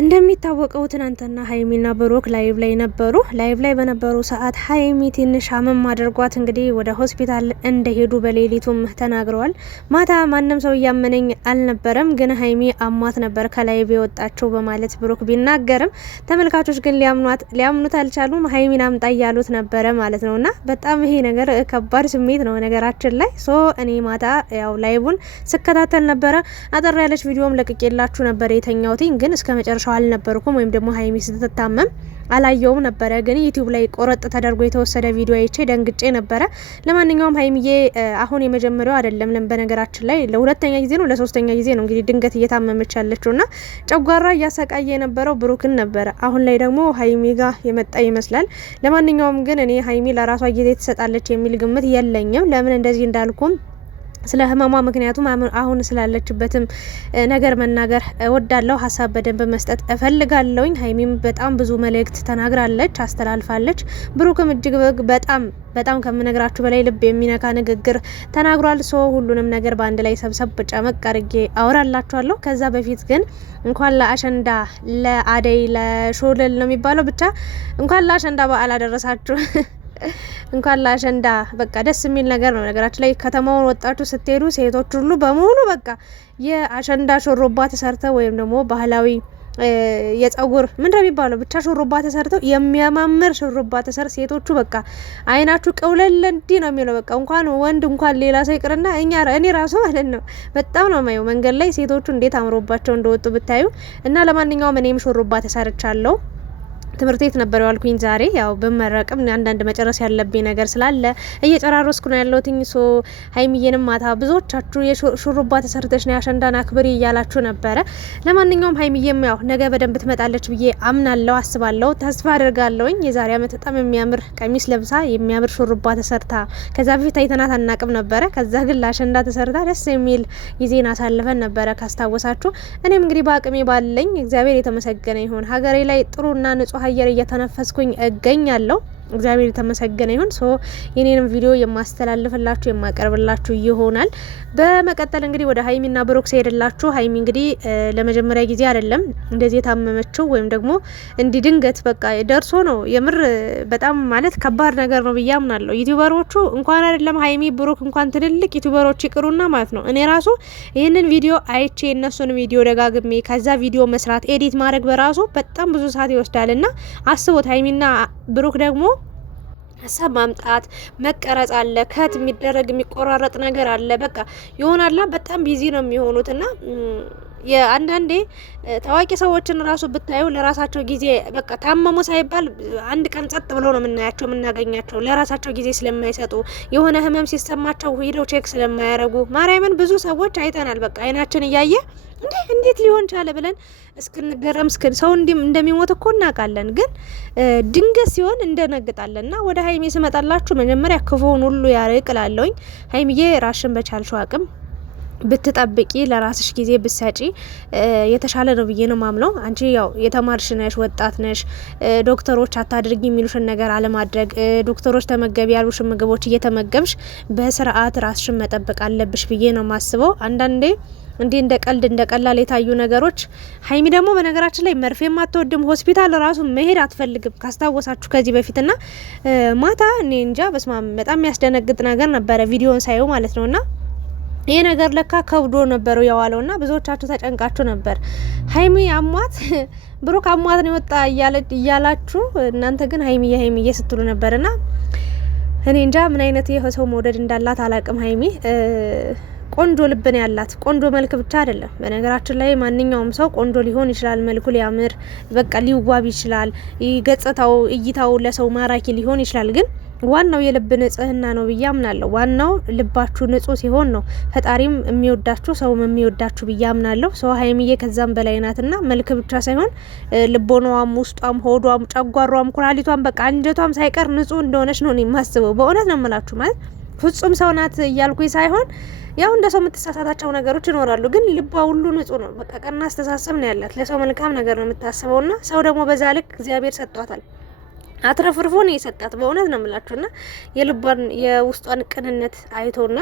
እንደሚታወቀው ትናንትና ሀይሚና ብሩክ ላይቭ ላይ ነበሩ። ላይቭ ላይ በነበሩ ሰዓት ሀይሚ ትንሽ አመም አድርጓት እንግዲህ ወደ ሆስፒታል እንደሄዱ በሌሊቱም ተናግረዋል። ማታ ማንም ሰው እያመነኝ አልነበረም፣ ግን ሀይሚ አሟት ነበር ከላይቭ የወጣቸው በማለት ብሩክ ቢናገርም ተመልካቾች ግን ሊያምኑት አልቻሉም። ሀይሚን አምጣ እያሉት ነበረ ማለት ነውና በጣም ይሄ ነገር ከባድ ስሜት ነው ነገራችን ላይ እኔ ማታ ያው ላይቭን ስከታተል ነበረ። አጠር ያለች ቪዲዮም ለቅቄላችሁ ነበር የተኛውትኝ ግን እስከ መጨረሻው አልነበርኩም ወይም ደግሞ ሀይሚ ስትታመም አላየውም ነበረ። ግን ዩቲዩብ ላይ ቆረጥ ተደርጎ የተወሰደ ቪዲዮ አይቼ ደንግጬ ነበረ። ለማንኛውም ሀይሚዬ አሁን የመጀመሪያው አይደለም፣ በነገራችን ላይ ለሁለተኛ ጊዜ ነው ለሶስተኛ ጊዜ ነው እንግዲህ ድንገት እየታመመች ያለችውና ጨጓራ እያሰቃየ የነበረው ብሩክን ነበረ። አሁን ላይ ደግሞ ሀይሚ ጋር የመጣ ይመስላል። ለማንኛውም ግን እኔ ሀይሚ ለራሷ ጊዜ ትሰጣለች የሚል ግምት የለኝም። ለምን እንደዚህ እንዳልኩም ስለ ህመሟ ምክንያቱም አሁን ስላለችበትም ነገር መናገር እወዳለሁ። ሀሳብ በደንብ መስጠት እፈልጋለሁኝ። ሀይሚም በጣም ብዙ መልእክት ተናግራለች፣ አስተላልፋለች። ብሩክም እጅግ በጣም ከምነግራችሁ በላይ ልብ የሚነካ ንግግር ተናግሯል። ሁሉንም ነገር በአንድ ላይ ሰብሰብ ጨመቅ አድርጌ አወራላችኋለሁ። ከዛ በፊት ግን እንኳን ለአሸንዳ ለአደይ ለሾለል ነው የሚባለው ብቻ እንኳን ለአሸንዳ በዓል አደረሳችሁ። እንኳን ለአሸንዳ በቃ ደስ የሚል ነገር ነው። ነገራችን ላይ ከተማውን ወጣችሁ ስትሄዱ ሴቶች ሁሉ በሙሉ በቃ የአሸንዳ ሾሮባ ተሰርተው ወይም ደግሞ ባህላዊ የጸጉር ምን እንደሚባለው ብቻ ሾሮባ ተሰርተው የሚያማምር ሾሮባ ሴቶቹ በቃ አይናችሁ ቀውለል እንዲ ነው የሚለው። በቃ እንኳን ወንድ እንኳን ሌላ ሰው ይቅርና እኔ ራሱ ማለት ነው በጣም ነው ማየው መንገድ ላይ ሴቶቹ እንዴት አምሮባቸው እንደወጡ ብታዩ። እና ለማንኛውም እኔም ሾሮባ ተሰርቻለሁ። ትምህርት ቤት ነበር ያልኩኝ ዛሬ ያው በመረቅም አንዳንድ መጨረስ ያለብኝ ነገር ስላለ እየጨራረስኩ ነው ያለሁትኝ። ሀይሚዬንም ማታ ብዙዎቻችሁ የሹሩባ ተሰርተሽ ነው ያሸንዳን አክብሪ እያላችሁ ነበረ። ለማንኛውም ሀይሚዬም ያው ነገ በደንብ ትመጣለች ብዬ አምናለሁ፣ አስባለሁ፣ ተስፋ አድርጋለሁኝ። የዛሬ አመት በጣም የሚያምር ቀሚስ ለብሳ የሚያምር ሹሩባ ተሰርታ ከዛ በፊት አይተናት አናቅም ነበረ። ከዛ ግን ለአሸንዳ ተሰርታ ደስ የሚል ጊዜን አሳልፈን ነበረ ካስታወሳችሁ። እኔም እንግዲህ በአቅሜ ባለኝ እግዚአብሔር የተመሰገነ ይሁን ሀገሬ ላይ ጥሩና ንጹህ አየር እየተነፈስኩኝ እገኛለሁ። እግዚአብሔር የተመሰገነ ይሁን። የኔንም ቪዲዮ የማስተላልፍላችሁ የማቀርብላችሁ ይሆናል። በመቀጠል እንግዲህ ወደ ሀይሚና ብሩክ ሲሄድላችሁ ሀይሚ እንግዲህ ለመጀመሪያ ጊዜ አይደለም እንደዚህ የታመመችው ወይም ደግሞ እንዲህ ድንገት በቃ ደርሶ ነው። የምር በጣም ማለት ከባድ ነገር ነው ብዬ አምናለሁ። ዩቲዩበሮቹ እንኳን አይደለም ሀይሚ ብሩክ እንኳን ትልልቅ ዩቲዩበሮች ይቅሩና ማለት ነው እኔ ራሱ ይህንን ቪዲዮ አይቼ የነሱን ቪዲዮ ደጋግሜ ከዛ ቪዲዮ መስራት ኤዲት ማድረግ በራሱ በጣም ብዙ ሰዓት ይወስዳልና አስቦት ሀይሚና ብሩክ ደግሞ ሀሳብ ማምጣት መቀረጽ አለ፣ ከት የሚደረግ የሚቆራረጥ ነገር አለ። በቃ ይሆናላ በጣም ቢዚ ነው የሚሆኑትና የአንዳንዴ ታዋቂ ሰዎችን ራሱ ብታዩ ለራሳቸው ጊዜ በቃ ታመሙ ሳይባል አንድ ቀን ጸጥ ብሎ ነው የምናያቸው የምናገኛቸው። ለራሳቸው ጊዜ ስለማይሰጡ የሆነ ህመም ሲሰማቸው ሄደው ቼክ ስለማያረጉ ማርያምን ብዙ ሰዎች አይተናል። በቃ አይናችን እያየ እንዴት ሊሆን ቻለ ብለን እስክንገረም ሰው እንደሚሞት እኮ እናውቃለን፣ ግን ድንገት ሲሆን እንደነግጣለንና ወደ ሀይሚ ስመጣላችሁ መጀመሪያ ክፉውን ሁሉ ያርቅላለሁኝ። ሀይሚዬ ራሽን በቻልሽው አቅም ብትጠብቂ ለራስሽ ጊዜ ብትሰጪ የተሻለ ነው ብዬ ነው ማምነው። አንቺ ያው የተማርሽ ነሽ፣ ወጣት ነሽ። ዶክተሮች አታድርጊ የሚሉሽን ነገር አለማድረግ፣ ዶክተሮች ተመገቢ ያሉሽን ምግቦች እየተመገብሽ በስርዓት ራስሽን መጠበቅ አለብሽ ብዬ ነው ማስበው። አንዳንዴ እንዲህ እንደ ቀልድ እንደ ቀላል የታዩ ነገሮች። ሀይሚ ደግሞ በነገራችን ላይ መርፌም አትወድም፣ ሆስፒታል ራሱ መሄድ አትፈልግም ካስታወሳችሁ ከዚህ በፊትና ማታ እኔ እንጃ በስማም በጣም የሚያስደነግጥ ነገር ነበረ ቪዲዮን ሳየው ማለት ነውና ይሄ ነገር ለካ ከብዶ ነበረው የዋለውና ብዙዎቻችሁ ተጨንቃችሁ ነበር። ሀይሚ አሟት ብሩክ አሟት ነው ወጣ እያላችሁ እናንተ ግን ሀይሚዬ ስትሉ ነበርና እኔ እንጃ ምን አይነት የሰው መውደድ እንዳላት አላቅም። ሀይሚ ቆንጆ ልብን ያላት ቆንጆ መልክ ብቻ አይደለም። በነገራችን ላይ ማንኛውም ሰው ቆንጆ ሊሆን ይችላል፣ መልኩ ሊያምር በቃ ሊዋብ ይችላል፣ ገጽታው እይታው ለሰው ማራኪ ሊሆን ይችላል። ግን ዋናው የልብ ንጽህና ነው ብዬ አምናለሁ። ዋናው ልባችሁ ንጹህ ሲሆን ነው ፈጣሪም የሚወዳችሁ ሰውም የሚወዳችሁ ብዬ አምናለሁ። ሀይሚዬ ከዛም በላይ ናትና መልክ ብቻ ሳይሆን ልቦናዋም፣ ውስጧም፣ ሆዷም፣ ጨጓሯም፣ ኩላሊቷም በቃ አንጀቷም ሳይቀር ንጹህ እንደሆነች ነው የማስበው። በእውነት ነው የምላችሁ። ማለት ፍጹም ሰው ናት እያልኩኝ ሳይሆን ያው እንደ ሰው የምትሳሳታቸው ነገሮች ይኖራሉ፣ ግን ልቧ ሁሉ ንጹህ ነው። በቃ ቀና አስተሳሰብ ነው ያላት። ለሰው መልካም ነገር ነው የምታስበውና ሰው ደግሞ በዛ ልክ እግዚአብሔር ሰጥቷታል። አትረፍርፎ ነው የሰጣት። በእውነት ነው የምላችሁና የልቧን የውስጧን ቅንነት አይቶና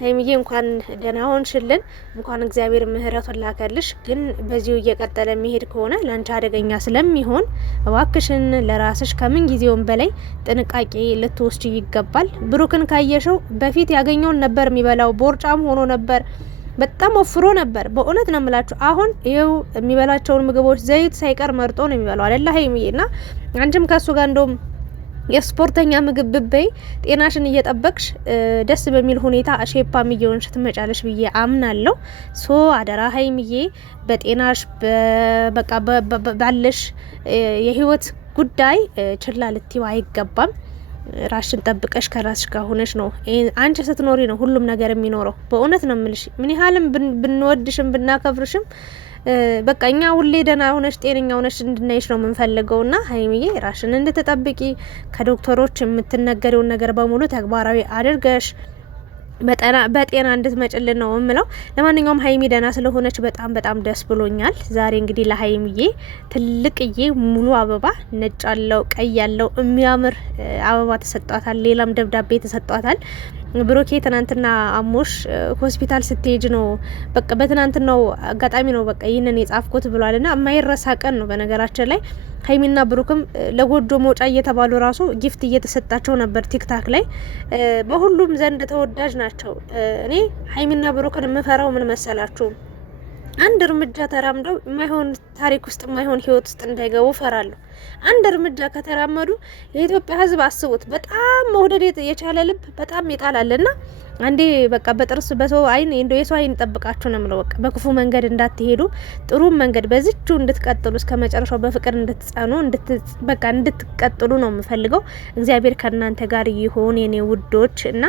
ሀይሚዬ እንኳን ደህና ሆንሽልን፣ እንኳን እግዚአብሔር ምህረቱን ላከልሽ። ግን በዚሁ እየቀጠለ የሚሄድ ከሆነ ለአንቺ አደገኛ ስለሚሆን እባክሽን ለራስሽ ከምን ጊዜውም በላይ ጥንቃቄ ልትወስጂ ይገባል። ብሩክን ካየሽው በፊት ያገኘውን ነበር የሚበላው፣ ቦርጫም ሆኖ ነበር፣ በጣም ወፍሮ ነበር። በእውነት ነው የምላችሁ። አሁን ይኸው የሚበላቸውን ምግቦች ዘይት ሳይቀር መርጦ ነው የሚበላው አይደለ ሀይሚዬ? እና አንቺም ከሱ ጋር እንደውም የስፖርተኛ ምግብ ብበይ ጤናሽን እየጠበቅሽ ደስ በሚል ሁኔታ ሼፓም እየሆንሽ ትመጫለሽ ብዬ አምናለሁ። ሶ አደራ ሀይሚዬ በጤናሽ በቃ ባለሽ የህይወት ጉዳይ ችላ ልትይው አይገባም። ራሽን ጠብቀሽ ከራስሽ ጋር ሆነሽ ነው አንቺ ስትኖሪ ነው ሁሉም ነገር የሚኖረው። በእውነት ነው የምልሽ። ምን ያህልም ብንወድሽም ብናከብርሽም በቃ እኛ ሁሌ ደህና ሆነሽ ጤነኛ ሆነሽ እንድናይሽ ነው የምንፈልገውና ሀይሚዬ ራሽን እንድትጠብቂ ከዶክተሮች የምትነገሪውን ነገር በሙሉ ተግባራዊ አድርገሽ በጤና እንድትመጭልን ነው የምለው። ለማንኛውም ሀይሚ ደህና ስለሆነች በጣም ደስ ብሎኛል። ዛሬ እንግዲህ ለሀይሚዬ ትልቅዬ ሙሉ አበባ ነጭ ያለው ቀይ ያለው የሚያምር አበባ ተሰጧታል። ሌላም ደብዳቤ ተሰጧታል። ብሩኬ ትናንትና አሞሽ ሆስፒታል ስትሄጅ ነው በቃ በትናንትናው አጋጣሚ ነው በቃ ይህንን የጻፍኩት ብሏልና የማይረሳ ቀን ነው። በነገራችን ላይ ሀይሚና ብሩክም ለጎጆ መውጫ እየተባሉ ራሱ ጊፍት እየተሰጣቸው ነበር ቲክታክ ላይ። በሁሉም ዘንድ ተወዳጅ ናቸው። እኔ ሀይሚና ብሩክን የምፈራው ምን መሰላችሁ? አንድ እርምጃ ተራምደው የማይሆን ታሪክ ውስጥ የማይሆን ህይወት ውስጥ እንዳይገቡ ፈራለሁ። አንድ እርምጃ ከተራመዱ የኢትዮጵያ ሕዝብ አስቡት፣ በጣም መውደድ የቻለ ልብ በጣም ይጣላልና አንዴ በቃ በጥርስ በሰው አይን እንደው የሰው አይን ጠብቃችሁ ነው የምለው። በቃ በክፉ መንገድ እንዳትሄዱ፣ ጥሩ መንገድ በዚቹ እንድትቀጥሉ እስከ መጨረሻው በፍቅር እንድትጸኑ በቃ እንድትቀጥሉ ነው የምፈልገው። እግዚአብሔር ከእናንተ ጋር ይሁን የኔ ውዶች እና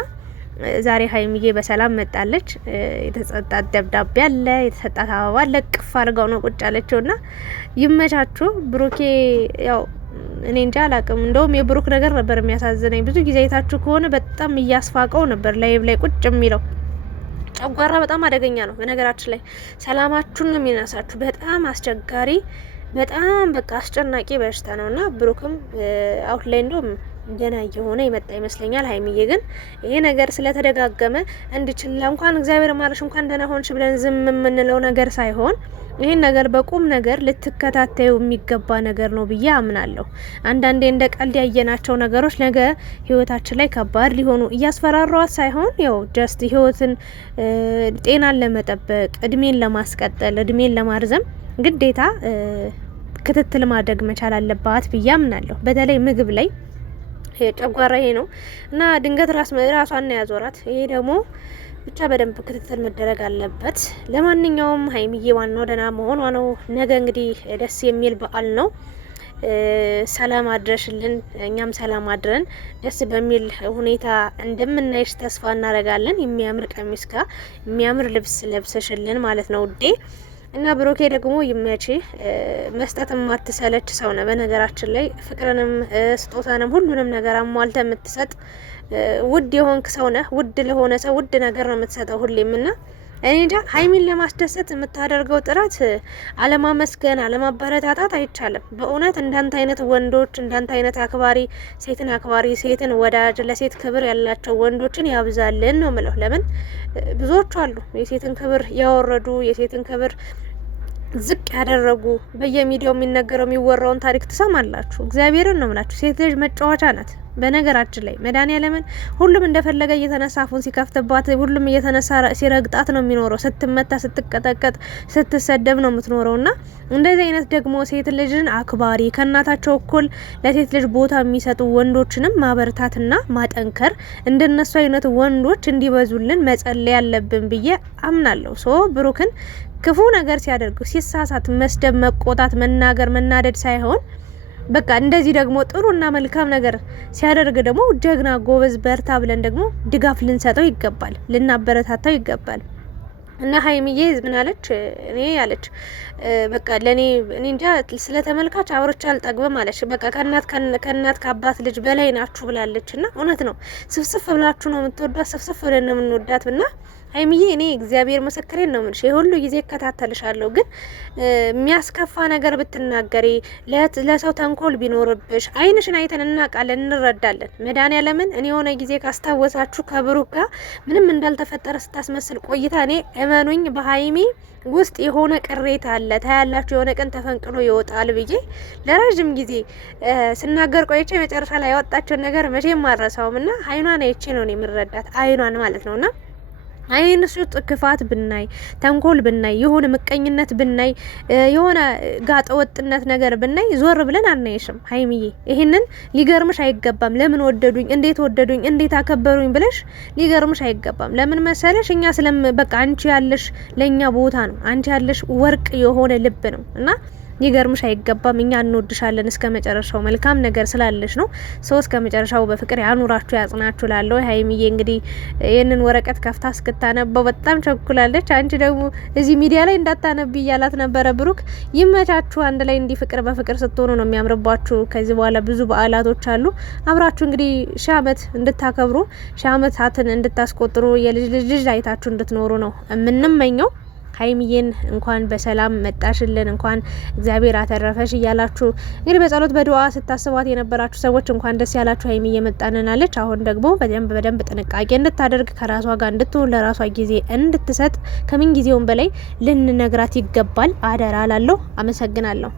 ዛሬ ሀይሚዬ በሰላም መጣለች። የተሰጣት ደብዳቤ አለ፣ የተሰጣት አበባ አለ። ቅፍ አድርገው ነው ቁጭ ያለችውና ይመቻችሁ። ብሩኬ ያው እኔ እንጃ አላቅም። እንደውም የብሩክ ነገር ነበር የሚያሳዝነኝ። ብዙ ጊዜ አይታችሁ ከሆነ በጣም እያስፋቀው ነበር ላይቭ ላይ ቁጭ የሚለው። ጨጓራ በጣም አደገኛ ነው በነገራችን ላይ። ሰላማችሁን ነው የሚነሳችሁ። በጣም አስቸጋሪ፣ በጣም በቃ አስጨናቂ በሽታ ነውና ብሩክም አሁን ላይ እንደውም ገና እየሆነ የመጣ ይመስለኛል። ሀይሚዬ ግን ይሄ ነገር ስለተደጋገመ እንድችላ እንኳን እግዚአብሔር ማለሽ እንኳን ደህና ሆንሽ ብለን ዝም የምንለው ነገር ሳይሆን ይሄን ነገር በቁም ነገር ልትከታተዩ የሚገባ ነገር ነው ብዬ አምናለሁ። አንዳንዴ እንደ ቀልድ ያየናቸው ነገሮች ነገ ህይወታችን ላይ ከባድ ሊሆኑ እያስፈራሯት ሳይሆን ያው ጀስት ህይወትን ጤናን ለመጠበቅ እድሜን ለማስቀጠል እድሜን ለማርዘም ግዴታ ክትትል ማድረግ መቻል አለባት ብዬ አምናለሁ። በተለይ ምግብ ላይ ጨጓራ ይሄ ነው እና ድንገት ራሷን ያዞራት። ይሄ ደግሞ ብቻ በደንብ ክትትል መደረግ አለበት። ለማንኛውም ሀይሚዬ ዋናው ደህና መሆኗ ነው። ነገ እንግዲህ ደስ የሚል በዓል ነው። ሰላም አድረሽልን፣ እኛም ሰላም አድረን ደስ በሚል ሁኔታ እንደምናይሽ ተስፋ እናደርጋለን። የሚያምር ቀሚስ ጋር የሚያምር ልብስ ለብሰሽልን ማለት ነው ውዴ። እና ብሩኬ ደግሞ ይመች መስጠት ማትሰለች ሰው ነው። በነገራችን ላይ ፍቅርንም ስጦታንም ሁሉንም ነገር አሟልተ የምትሰጥ ውድ የሆንክ ሰው ነህ። ውድ ለሆነ ሰው ውድ ነገር ነው የምትሰጠው ሁሌም። እና እኔ እንጃ ሀይሚን ለማስደሰት የምታደርገው ጥረት አለማመስገን አለማበረታታት አይቻልም። በእውነት እንዳንተ አይነት ወንዶች እንዳንተ አይነት አክባሪ ሴትን ወዳጅ ለሴት ክብር ያላቸው ወንዶችን ያብዛልን ነው ምለው። ለምን ብዙዎቹ አሉ የሴትን ክብር ያወረዱ የሴትን ክብር ዝቅ ያደረጉ። በየሚዲያው የሚነገረው የሚወራውን ታሪክ ትሰማላችሁ። እግዚአብሔርን ነው ምላችሁ። ሴት ልጅ መጫወቻ ናት። በነገራችን ላይ መድኃኒዓለምን ሁሉም እንደፈለገ እየተነሳ አፉን ሲከፍትባት፣ ሁሉም እየተነሳ ሲረግጣት ነው የሚኖረው። ስትመታ፣ ስትቀጠቀጥ፣ ስትሰደብ ነው የምትኖረው። እና እንደዚህ አይነት ደግሞ ሴት ልጅን አክባሪ ከእናታቸው እኩል ለሴት ልጅ ቦታ የሚሰጡ ወንዶችንም ማበረታትና ማጠንከር፣ እንደነሱ አይነት ወንዶች እንዲበዙልን መጸለይ ያለብን ብዬ አምናለሁ። ሶ ብሩክን ክፉ ነገር ሲያደርጉ ሲሳሳት መስደብ፣ መቆጣት፣ መናገር፣ መናደድ ሳይሆን በቃ እንደዚህ ደግሞ ጥሩና መልካም ነገር ሲያደርግ ደግሞ ጀግና ጎበዝ በርታ ብለን ደግሞ ድጋፍ ልንሰጠው ይገባል፣ ልናበረታታው ይገባል። እና ሀይሚዬ ምን አለች? እኔ ያለች በቃ ለኔ እኔ እንጃ ስለተመልካች አውርቻ አልጠግብም አለች። በቃ ከእናት ከአባት ልጅ በላይ ናችሁ ብላለች። እና እውነት ነው። ስፍስፍ ብላችሁ ነው የምትወዷት፣ ስፍስፍ ብለን ነው የምንወዳት። እና ሀይሚዬ እኔ እግዚአብሔር ምስክሬን ነው የምልሽ፣ የሁሉ ጊዜ እከታተልሻለሁ። ግን የሚያስከፋ ነገር ብትናገሪ፣ ለሰው ተንኮል ቢኖርብሽ አይንሽን አይተን እናውቃለን፣ እንረዳለን። መድኃኒዓለምን እኔ የሆነ ጊዜ ካስታወሳችሁ ከብሩክ ጋር ምንም እንዳልተፈጠረ ስታስመስል ቆይታ እኔ እመኑኝ በሀይሚ ውስጥ የሆነ ቅሬታ አለ ታያላችሁ፣ የሆነ ቀን ተፈንቅሎ ይወጣል ብዬ ለረጅም ጊዜ ስናገር ቆይቼ መጨረሻ ላይ ያወጣቸውን ነገር መቼም አልረሳውም። እና አይኗን አይቼ ነው የምረዳት፣ አይኗን ማለት ነውና አይን ውስጥ ክፋት ብናይ፣ ተንኮል ብናይ፣ የሆነ ምቀኝነት ብናይ፣ የሆነ ጋጠ ወጥነት ነገር ብናይ ዞር ብለን አናይሽም ሀይሚዬ። ይሄንን ሊገርምሽ አይገባም። ለምን ወደዱኝ፣ እንዴት ወደዱኝ፣ እንዴት አከበሩኝ ብለሽ ሊገርምሽ አይገባም። ለምን መሰለሽ እኛ በቃ አንቺ ያለሽ ለኛ ቦታ ነው። አንቺ ያለሽ ወርቅ የሆነ ልብ ነው እና ሊገርምሽ አይገባም። እኛ እንወድሻለን እስከ መጨረሻው መልካም ነገር ስላለሽ ነው። ሰው እስከ መጨረሻው በፍቅር ያኑራችሁ ያጽናችሁ ላለው ሀይሚዬ እንግዲህ ይህንን ወረቀት ከፍታ እስክታነበው በጣም ቸኩላለች። አንቺ ደግሞ እዚህ ሚዲያ ላይ እንዳታነቢ እያላት ነበረ ብሩክ። ይመቻችሁ። አንድ ላይ እንዲህ ፍቅር በፍቅር ስትሆኑ ነው የሚያምርባችሁ። ከዚህ በኋላ ብዙ በዓላቶች አሉ። አብራችሁ እንግዲህ ሺህ ዓመት እንድታከብሩ ሺህ ዓመታትን እንድታስቆጥሩ የልጅ ልጅ አይታችሁ እንድትኖሩ ነው የምንመኘው። ሀይሚዬን እንኳን በሰላም መጣሽልን፣ እንኳን እግዚአብሔር አተረፈሽ እያላችሁ እንግዲህ በጸሎት በዱዓ ስታስቧት የነበራችሁ ሰዎች እንኳን ደስ ያላችሁ። ሀይሚዬ መጣንናለች። አሁን ደግሞ በደንብ ጥንቃቄ እንድታደርግ ከራሷ ጋር እንድትሆን ለራሷ ጊዜ እንድትሰጥ ከምን ጊዜውም በላይ ልንነግራት ይገባል። አደራ ላለሁ። አመሰግናለሁ።